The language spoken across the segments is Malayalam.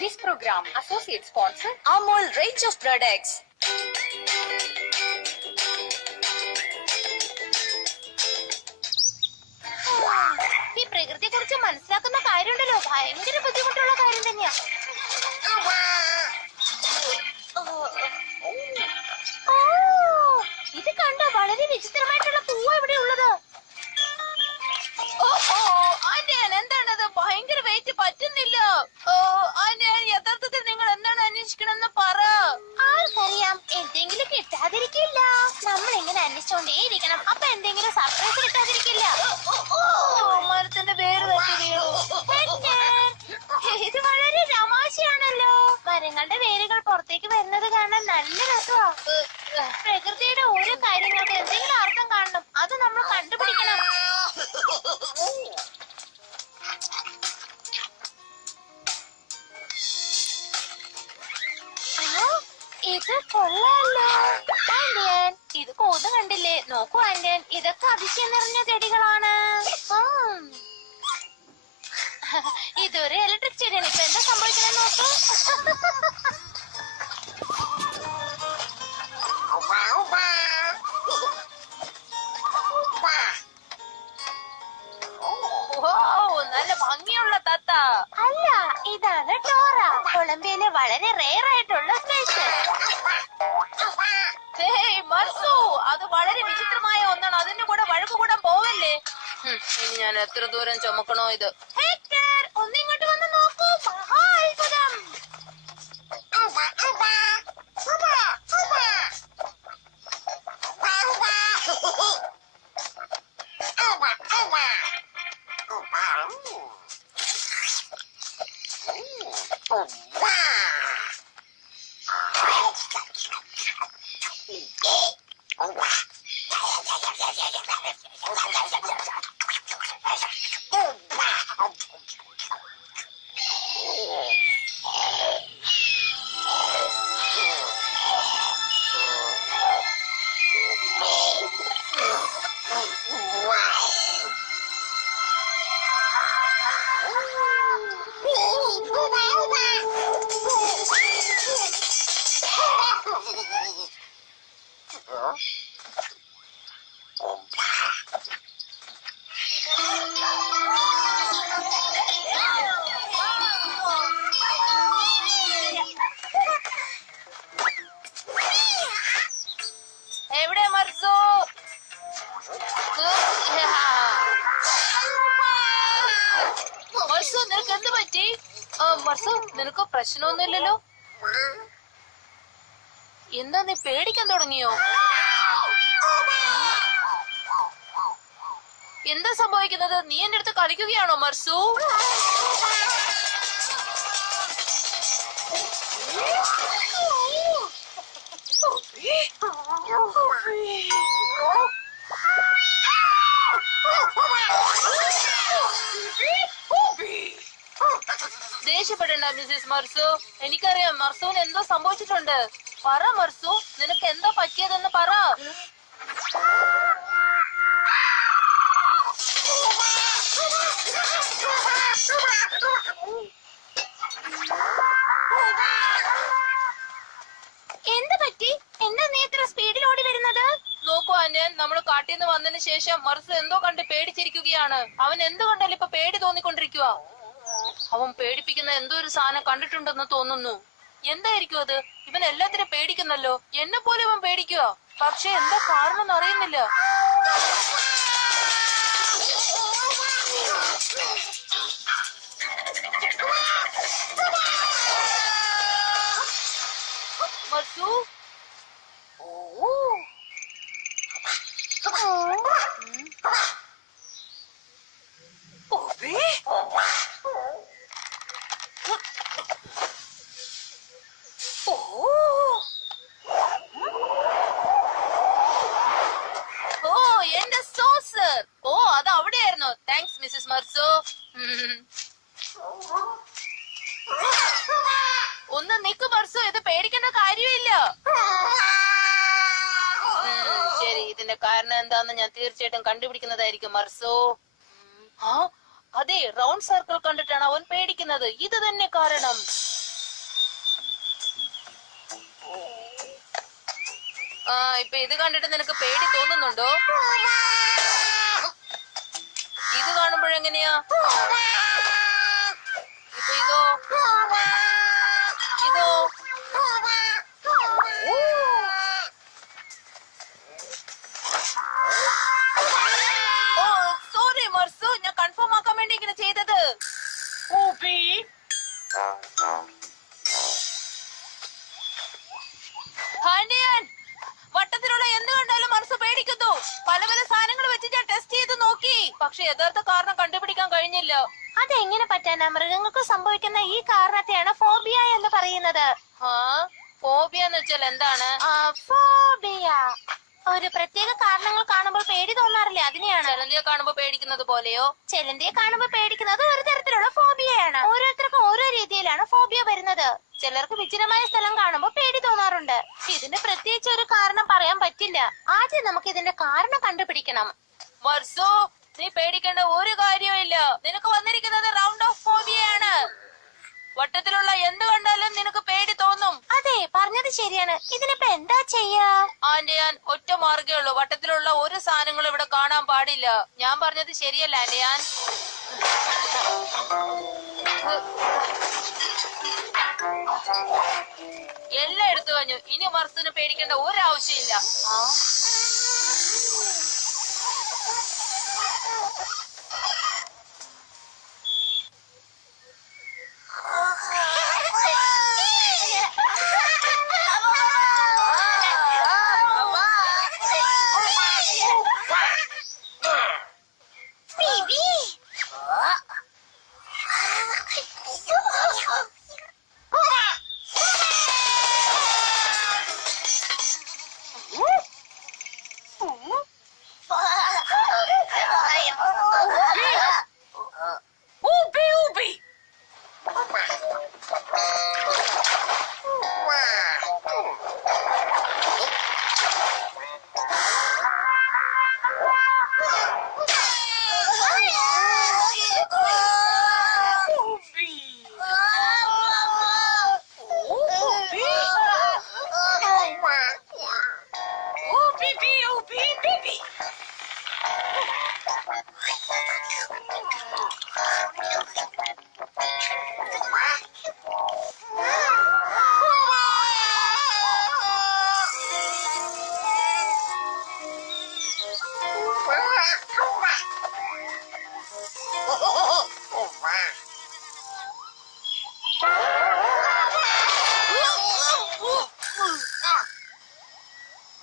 This program associate sponsor Amul range of products. ഈ പ്രകൃതിയെ കുറിച്ച് മനസ്സിലാക്കുന്ന കാര്യമുണ്ടല്ലോ, ഭയങ്കര ബുദ്ധിമുട്ടുള്ള കാര്യം തന്നെയാ. ഇത് കണ്ടോ, വളരെ വിചിത്രമായിട്ടുള്ള പൂവ ഇവിടെ ഉള്ളത്. എന്താണത്? ഭയങ്കര വെയിറ്റ് പറ്റുന്നില്ല. യഥാർത്ഥത്തിൽ നിങ്ങൾ എന്താണ് അന്വേഷിക്കണമെന്ന് പറ. ആർക്കറിയാം, എന്തെങ്കിലും കിട്ടാതിരിക്കില്ല. നമ്മൾ ഇങ്ങനെ അന്വേഷിച്ചോണ്ടേയിരിക്കണം, അപ്പൊ എന്തെങ്കിലും സർപ്രൈസ് കിട്ടാതിരിക്കില്ല. മരത്തിന്റെ വേര് തട്ടി വീണു. ഇത് വളരെ തമാശയാണല്ലോ. മരങ്ങളുടെ വേരുകൾ പുറത്തേക്ക് വരുന്നത് കാണാൻ നല്ല രസമാ. പ്രകൃതിയുടെ ഓരോ കാര്യങ്ങൾക്ക് എന്തെങ്കിലും അർത്ഥം കാണണം, അത് നമ്മൾ കണ്ടുപിടിക്കണം. ഇത് കൊള്ളാലോ ആന്റിയൻ. ഇത് കോത് കണ്ടില്ലേ? നോക്കൂ ആന്റിയൻ, ഇതൊക്കെ അതിശയം നിറഞ്ഞ ചെടികളാണ്. ഇതൊരു ഇലക്ട്രിക് ചെടിയാണ്. ഇപ്പൊ എന്താ സംഭവിക്കണേ നോക്കൂ. നല്ല ഭംഗിയുള്ള തത്ത. അല്ല, ഇതാണ് ടോറ, കൊളംബിയയിലെ വളരെ റെയർ ആയിട്ടുള്ള ഫിഷ്. മർസു, അത് വളരെ വിചിത്രമായ ഒന്നാണ്. അതിന്റെ കൂടെ വഴക്കുകൂടാൻ പോവല്ലേ? ഇനി ഞാൻ എത്ര ദൂരം ചുമക്കണോ ഇത്? ഹെക്ടർ, ഒന്നിങ്ങോട്ട് വന്ന് നോക്കൂ. മഹാ അത്ഭുതം. എവിടെ മർസു? മർസു, നിനക്ക് എന്ത് പറ്റി? മർസു, നിനക്ക് പ്രശ്നമൊന്നുമില്ലല്ലോ? എന്താ, നീ പേടിക്കാൻ തുടങ്ങിയോ? എന്താ സംഭവിക്കുന്നത്? നീ എന്റെ അടുത്ത് കളിക്കുകയാണോ മർസു? ദേഷ്യപ്പെടണ്ട മിസ്സിസ് മർസു. എനിക്കറിയാം മർസുവിന് എന്തോ സംഭവിച്ചിട്ടുണ്ട്. പറ മർസു, നിനക്ക് എന്താ പറ്റിയതെന്ന് പറ. എന്ത് പറ്റി? എന്താ നീ ഇത്ര സ്പീഡിൽ ഓടി വരുന്നത്? നോക്കൂ ആന്റൻ, നമ്മൾ കാട്ടിൽ നിന്ന് വന്നതിന് ശേഷം മർസു എന്തോ കണ്ട് പേടിച്ചിരിക്കുകയാണ്. അവൻ എന്തുകൊണ്ടല്ല ഇപ്പൊ പേടി തോന്നിക്കൊണ്ടിരിക്കുക. അവൻ പേടിപ്പിക്കുന്ന എന്തോ ഒരു സാധനം കണ്ടിട്ടുണ്ടെന്ന് തോന്നുന്നു. എന്തായിരിക്കും അത്? ഇവൻ എല്ലാത്തിനും പേടിക്കുന്നല്ലോ. എന്നെ പോലെ ഇവൻ പേടിക്കുക. പക്ഷെ എന്താ കാരണം അറിയുന്നില്ല. മർസു, എന്റെ സോസർ. അത് അവിടെയായിരുന്നു. താങ്ക്സ് മിസ്സിസ് മർസു. ഒന്ന് നിക്ക് മർസു, ഇത് പേടിക്കേണ്ട കാര്യമില്ല. ശരി, ഇതിന്റെ കാരണം എന്താന്ന് ഞാൻ തീർച്ചയായിട്ടും കണ്ടുപിടിക്കുന്നതായിരിക്കും മർസു. അതെ, റൗണ്ട് സർക്കിൾ കണ്ടിട്ടാണ് അവൻ പേടിക്കുന്നത്. ഇത് തന്നെ കാരണം. ഇപ്പൊ ഇത് കണ്ടിട്ട് നിനക്ക് പേടി തോന്നുന്നുണ്ടോ? ഇത് കാണുമ്പോഴെങ്ങനെയാ? ഇപ്പൊ ഇതോ? ഇതോ? സോറി മർസു, ഞാൻ കൺഫേം ആക്കാൻ വേണ്ടി ഇങ്ങനെ ചെയ്തത്. വട്ടത്തിലുള്ള എന്ത് കണ്ടാലും മനസ്സ് പേടിക്കുന്നു. പല പല സാധനങ്ങൾ വെച്ച് ഞാൻ ടെസ്റ്റ് ചെയ്ത് നോക്കി, പക്ഷെ യഥാർത്ഥ കാരണം കണ്ടുപിടിക്കാൻ കഴിഞ്ഞില്ല. അതെങ്ങനെ പറ്റാനാ? മൃഗങ്ങൾക്ക് സംഭവിക്കുന്ന ഈ കാരണത്തെയാണ് ഫോബിയ എന്ന് പറയുന്നത്. ഫോബിയ എന്ന് വെച്ചാൽ എന്താണ്? ഫോബിയ ഒരു പ്രത്യേക കാരണങ്ങൾ കാണുമ്പോൾ പേടി തോന്നാറില്ലേ, അതിനെയാണ്. ചെലന്തിയെ കാണുമ്പോ പേടിക്കുന്നത് പോലെയോ? ചെലന്തിയെ കാണുമ്പോൾ പേടിക്കുന്നത് ഒരു തരത്തിലുള്ള ഫോബിയയാണ്. ഓരോരുത്തർക്കും ഓരോ രീതിയിലാണ് ഫോബിയ വരുന്നത്. ചിലർക്ക് വിജനമായ സ്ഥലം കാണുമ്പോൾ പേടി തോന്നാറുണ്ട്. ഇതിന് പ്രത്യേകിച്ച് ഒരു കാരണം പറയാൻ പറ്റില്ല. ആദ്യം നമുക്ക് ഇതിന്റെ കാരണം കണ്ടുപിടിക്കണം. മർസു, നീ പേടിക്കേണ്ട ഒരു കാര്യവും ഇല്ല. നിനക്ക് വന്നിരിക്കുന്നത് റൗണ്ട് ഓഫ് ഫോബിയയാണ്. വട്ടത്തിലുള്ള എന്ത് കണ്ടാലും നിനക്ക് പേടി തോന്നും. അതെ, പറഞ്ഞത് ശരിയാണ്. ഇതിനിപ്പോ എന്താ ചെയ്യാ? ആന്റിയാൻ, ഒറ്റ മാർഗേ ഉള്ളൂ. വട്ടത്തിലുള്ള ഒരു സാധനങ്ങളും ഇവിടെ കാണാൻ പാടില്ല. ഞാൻ പറഞ്ഞത് ശരിയല്ല ആന്റിയാൻ? എല്ലാം എടുത്തു കഴിഞ്ഞു. ഇനി മർസുന് പേടിക്കേണ്ട ഒരാവശ്യമില്ല.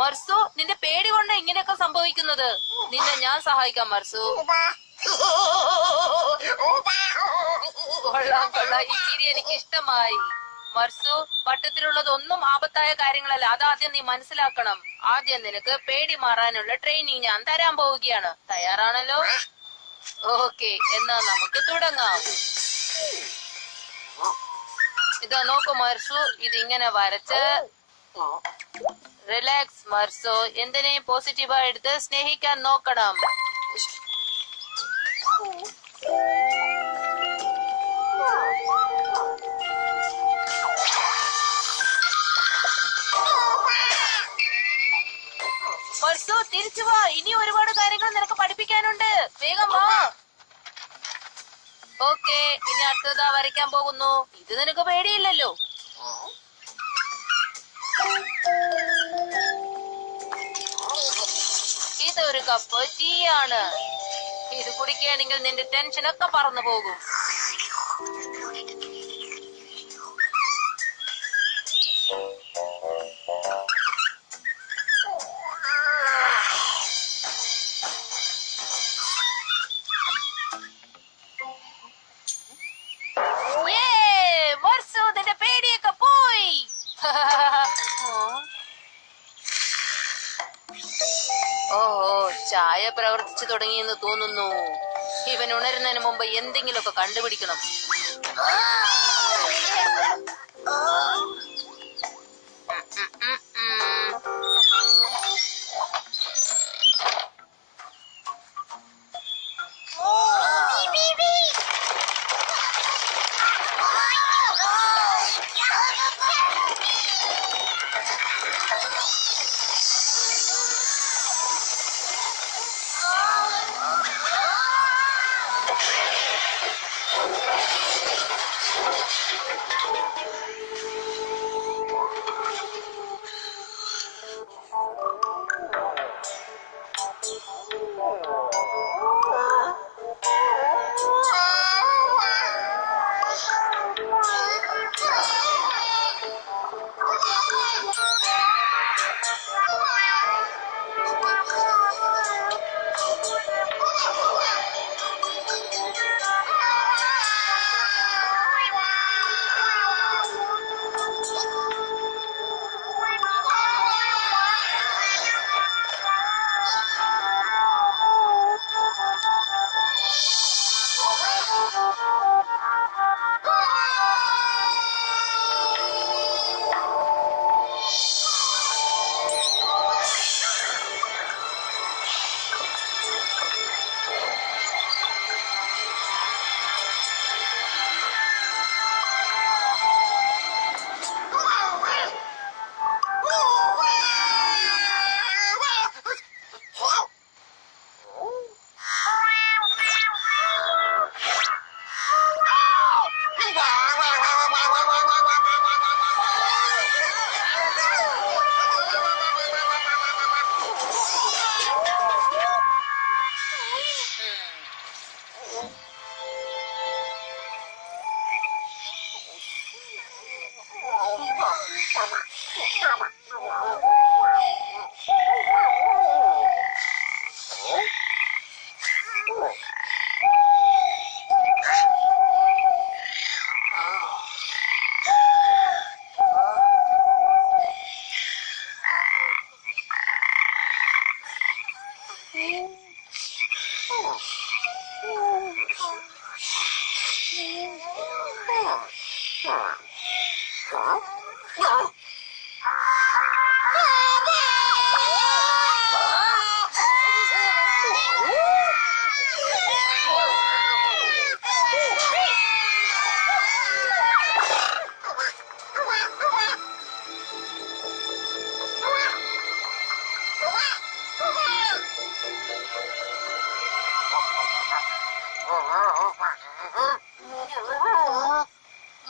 മർസു, നിന്റെ പേടി കൊണ്ട് ഇങ്ങനെയൊക്കെ സംഭവിക്കുന്നത്. നിന്നെ ഞാൻ സഹായിക്കാം മർസു. കൊള്ളാം കൊള്ളാം, ഈ ചിരി എനിക്ക് ഇഷ്ടമായി. മർസു, വട്ടത്തിലുള്ളതൊന്നും ആപത്തായ കാര്യങ്ങളല്ല. അതാദ്യം നീ മനസ്സിലാക്കണം. ആദ്യം നിനക്ക് പേടി മാറാനുള്ള ട്രെയിനിങ് ഞാൻ തരാൻ പോവുകയാണ്. തയ്യാറാണല്ലോ? ഓക്കെ, എന്നാ നമുക്ക് തുടങ്ങാം. ഇതാ നോക്കൂ മർസു, ഇതിങ്ങനെ വരച്ച് റിലാക്സ് മർസു. എന്തിനേയും പോസിറ്റീവായി എടുത്ത് സ്നേഹിക്കാൻ നോക്കണം. മർസു, തിരിച്ചു വാ. ഇനി ഒരുപാട് കാര്യങ്ങൾ നിനക്ക് പഠിപ്പിക്കാനുണ്ട്. വേഗം വാ. ഓക്കെ, ഇനി അടുത്തതാ വരയ്ക്കാൻ പോകുന്നു. ഇത് നിനക്ക് പേടിയില്ലല്ലോ. ഇതൊരു കപ്പ് ടീ ആണ്. ഇത് കുടിക്കുകയാണെങ്കിൽ നിന്റെ ടെൻഷനൊക്കെ പറന്നു പോകും. മർസു, നിന്റെ പേടിയൊക്കെ പോയി. ഓഹോ, ചായ പ്രവർത്തിച്ചു തുടങ്ങിയെന്ന് തോന്നുന്നു. ഇവൻ ഉണരുന്നതിന് മുമ്പ് എന്തെങ്കിലുമൊക്കെ കണ്ടുപിടിക്കണം.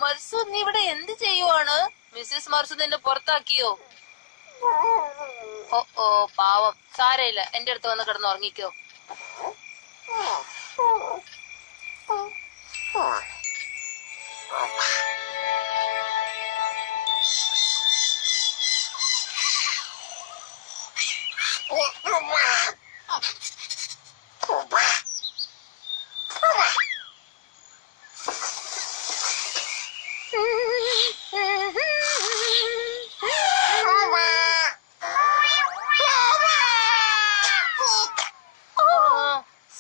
മർസു, നീ ഇവിടെ എന്ത് ചെയ്യുവാണ്? മിസ്സിസ് മർസു നിന്നെ പുറത്താക്കിയോ? ഓ പാവം. സാരയില്ല, എന്റെ അടുത്ത് വന്ന് കിടന്ന് ഉറങ്ങിക്കോ.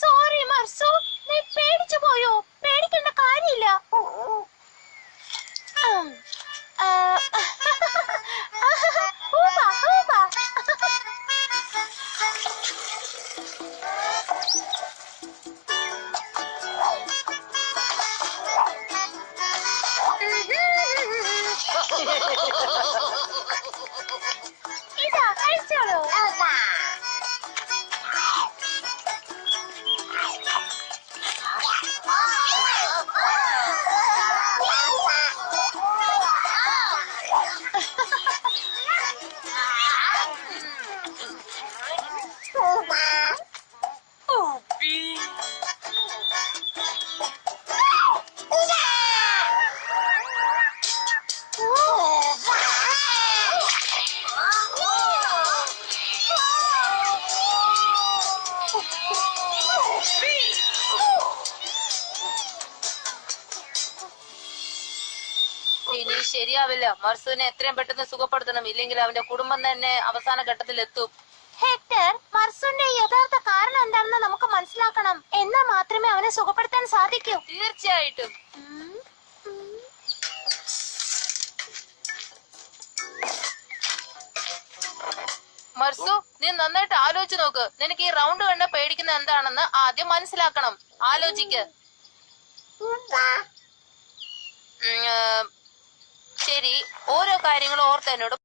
സോറി മർസു, നീ പേടിച്ചു പോയോ? പേടിക്കേണ്ട കാര്യമില്ല. ഇതാ കഴിച്ചോളൂ. ഇനി ശരിയാവില്ല. മർസുവിനെ എത്രയും പെട്ടെന്ന് സുഖപ്പെടുത്തണം, ഇല്ലെങ്കിൽ അവന്റെ കുടുംബം തന്നെ അവസാന ഘട്ടത്തിൽ എത്തും. ഹെക്ടർ, മർസുന്റെ യഥാർത്ഥ കാരണം എന്താണെന്ന് നമുക്ക് മനസ്സിലാക്കണം. എന്നാൽ മാത്രമേ അവനെ സുഖപ്പെടുത്താൻ സാധിക്കൂ. തീർച്ചയായിട്ടും. മർസു, നീ നന്നായിട്ട് ആലോചിച്ച് നോക്ക്. നിനക്ക് ഈ റൗണ്ട് കണ്ട പേടിക്കുന്ന എന്താണെന്ന് ആദ്യം മനസ്സിലാക്കണം. ആലോചിക്ക്. ശരി, ഓരോ കാര്യങ്ങളും ഓർത്ത് എന്നോട്